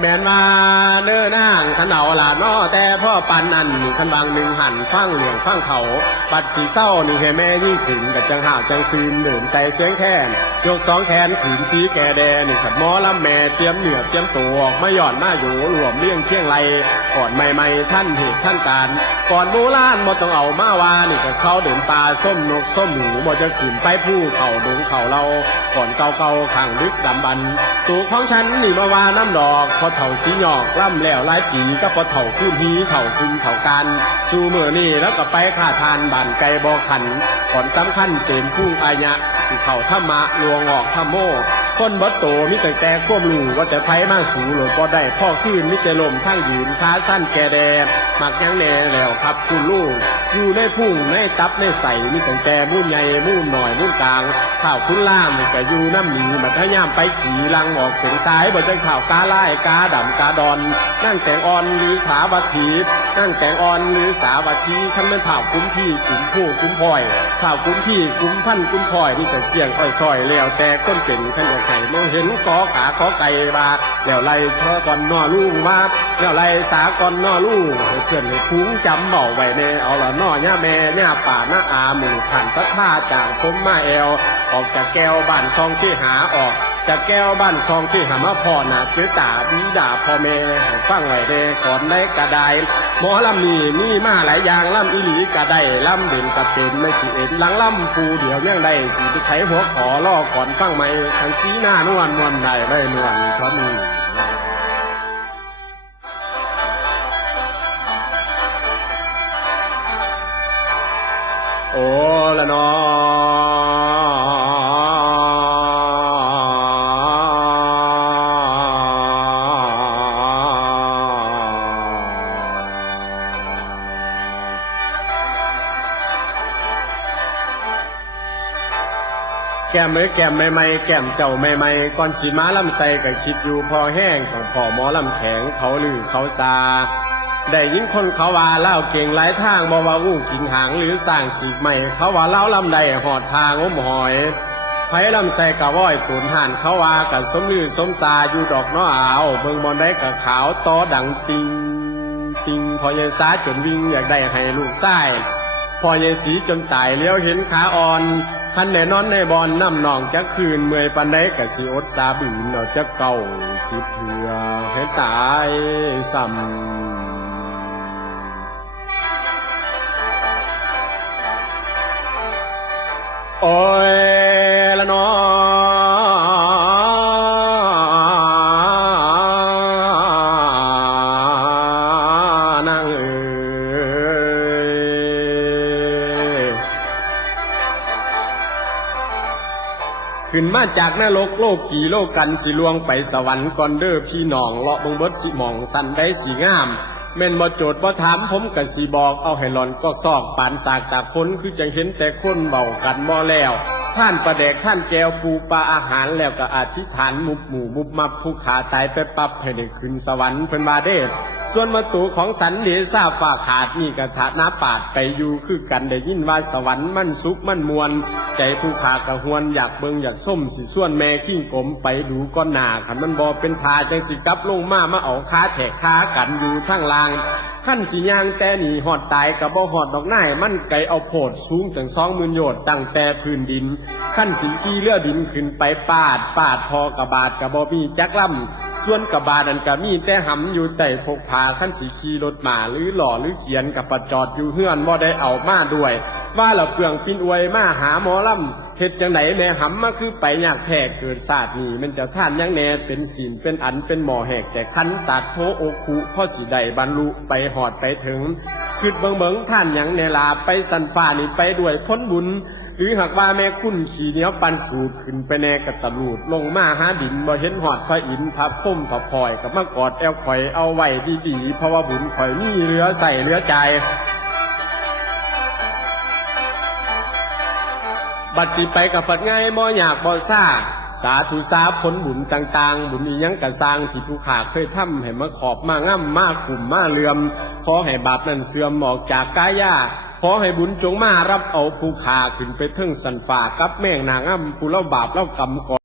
แม่นว่าเนื้อนางขันเอาลาน้อแต่พ่อปันนั่นขันบางหนึ่งหันฟังเหลืองฟังเขา ปัดสีเศร้านี่ให้แม่ยี่ถึงกับจังหาวจังซีนเดินใส่เสียงแค้นยกสองแขนขืนสีแก่แดนี่ขัดหมอลำแม่เตรียมเหนือเตรียมตัวออกมาหย่อนมาอยู่รวมเลี้ยงเคียงไรก่อนใหม่ๆท่านเหตุท่านการก่อนโบราณบ่ต้องเอามาวานี่ก็เขาเดินป่าส้มนกส้มหนูบ่จะขืนไปผู้เขาดงเขาเราก่อนเก่าเกาๆข้างลึกดำบันตัวของฉันนี่มาวาน้ำดอกพอเถ่าสีหยอกล่ำแล้วลายปีก็พอเถ่าขึ้นฮีเถ่าขึ้นเถ่ากันสู่เมื่อนี่แล้วก็ไปข่าทานบานไกลบ่ขันก่อนสำคัญเต็มพุ่งอายะสิเข่าธรรมะลวงออกธรรมโม คนบัดโตมิแต่แต่ควบลูว่าแต่ไผมาสูหลดก็ได้พ่อขึ้นมิแต่ลมทั้งยืนขาสั้นแก่แดดมักยังแน่แล้วครับคุณลูก อยู่ในพุ่งในตับในใส่มิแต่แต่มุ่นใหญ่มุ่นหน่อยมุ่นกลางข้าวคุณล่ามก็อยู่น้ำหนีบัดทะยามไปขี่ลังออกถึงซ้ายบ่จังข่าวกาไล่กาดำกาดอน นั่งแต่งอ่อนหรือขาวัตีนั่งแต่งอ่อนหรือสาวัตถีคันเป็นผ่าคุ้มพี่คุ้มผู้คุ้มพลอยข่าวคุ้มพี่คุ้มพันคุ้มพลอยนี่แต่เกี่ยงอ้อยซอยแล้วแต่ก้นเป็นขันให้มองเห็นกอขาขอไก่บาแล้วไล่ทอก่อนนอลูกมาแล้วไล่สาก่อนนอลูกให้เพื่อนให้คุ้งจำเบาไว้แน่เอาละนอย่าแม่ย่าป่าหน้าอาหมู่ผ่านสักผ้าจากผมมาแอว ออกจากแก้วบ้านซองที่หาออก จากแก้วบ้านซองที่หามาพ่อนะคือตาบีด่าพ่อแม่ฟังไว้เด้ก่อนได้กระไดหมอลำนี่มีมาหลายอย่างลำอีหลีกระไดลำเด่นกระเป็นไม่สิเอ็นหลังลำฟูเดี๋ยวยังได้สีไปไขหัวขอล่อก่อนฟังไหมทันสีหน้านวลนวลได้ได้นวลชอบนี้โอ้ละเนอ แก้มเอ้ยแก้มใหม่ๆแก้มเจ้าใหม่ๆก่อนสีม้าลำไส้ก็คิดอยู่พอแห้งของพ่อหมอลำแข็งเขาลือเขาซาได้ยินคนเขาว่าเล่าเก่งหลายทางบ่ว่าอู้ขิงหางหรือสร้างสีใหม่ เขาว่าเล่าลำใดหอดทางงมหอยไผลำไส้กะว้อยตูนห่านเขาว่ากับสมลือสมซาอยู่ดอกน้ออาวเบิ่งบอนได้กับขาวตอดังติงติงพอยังสาจนวิ่งอยากได้ให้ลูกไส้พอเยายสีจนตายเลี้ยวเห็นขาอ่อน คันแน่นอนในบอนน้ำหนองจะคืนเมื่อยปันไดกะสิอดสาบีนเราจะเก่าสิเพื่อให้ตายซ้ำโอ้ย ขึ้นมาจากนรกโลกขี่โลกกันสิลวงไปสวรรค์ก่อนเด้อพี่น้องเลาะบังเบิดสิหมองสันได้สีงามแม่นบ่โจทย์บ่ถามผมก็สิบอกเอาให้หลอนก็ซอกปานสากตากคนคือจังเห็นแต่คนเบากันบ่แล้ว ท่านประเดกท่านแก้วปูปลาอาหารแล้วก็อธิษฐานมุบหมู่มุบมับผู้ขาตายไปปับให้ได้ขึ้นสวรรค์เพิ่นมาเด้ส่วนมาตูของสันเดซาฟาขาดนี่กระถาน้าปาดไปอยู่คือกันได้ยินว่าสวรรค์มันสุขมันมวลใจผู้ขากระหวนอยากเบิงอยากส้มสิส่วนแม่ขิ้งกลมไปดูก้อนหนาขันมันบอเป็นทาจังสิกับลงมามาเอาค้าแถกค้ากันอยู่ทั้งลางขั้นสียางแต่หนีหอดตายกับบ่หอดดอกหน่ายมันไกเอาโพดสูงถึงสองหมื่นโยชน์ตั้งแต่พื้นดิน ขั้นสีขี้เลือดินขึ้นไปปาด ปาดพอกระบาดกระบอมีจักล่ำส่วนกระบาดอันกะมีแต่หำอยู่แต่พกพาขั้นสีขี้รถหมาหรือหล่อหรือเขียนกับประจอดอยู่เฮือนบ่ได้เอามาด้วย ว่าเราเปลืองปินอวยมาหาหมอลำ เฮ็ดจังไหนแม่หำมาคือไปยากแท้เกิดศาสตร์นี่มันจะท่านยังแน่เป็นศีลเป็นอันเป็นหมอแหกแต่คันศาสตร์โทโอคุพ่อสิได้บรรลุไปหอดไปถึงคือเบิงเบิงท่านยังเนลาไปสันฟ้านี่ไปด้วยพ้นบุญ หรือหากว่าแม่คุณขี่เหนียวปันสูดขึ้นไปแน่กระตลูดลงมาหาดินบ่เห็นหอดพระอินทร์พระพุ่มพระพลอยกับมากอดแอวข่อยเอาไว้ดีๆเพราะว่าบุญข่อยนี่เหลือใส่เหลือใจ บัดสิไปกับปัดง่ายมออยากบอซ่า สาธุสาผลบุญต่างๆ บุญอียังกะซางที่ผู้ขาเคยทำให้มาขอบมาง่ำมากลุ่มมาเลื่อมขอให้บาปนั้นเสื่อมออกจากกายาขอให้บุญจงมารับเอาผู้ขาขึ้นไปเทิงสันฝ่ากับแม่งนางอ้ำผู้เล่าบาปเล่ากรรมก่อ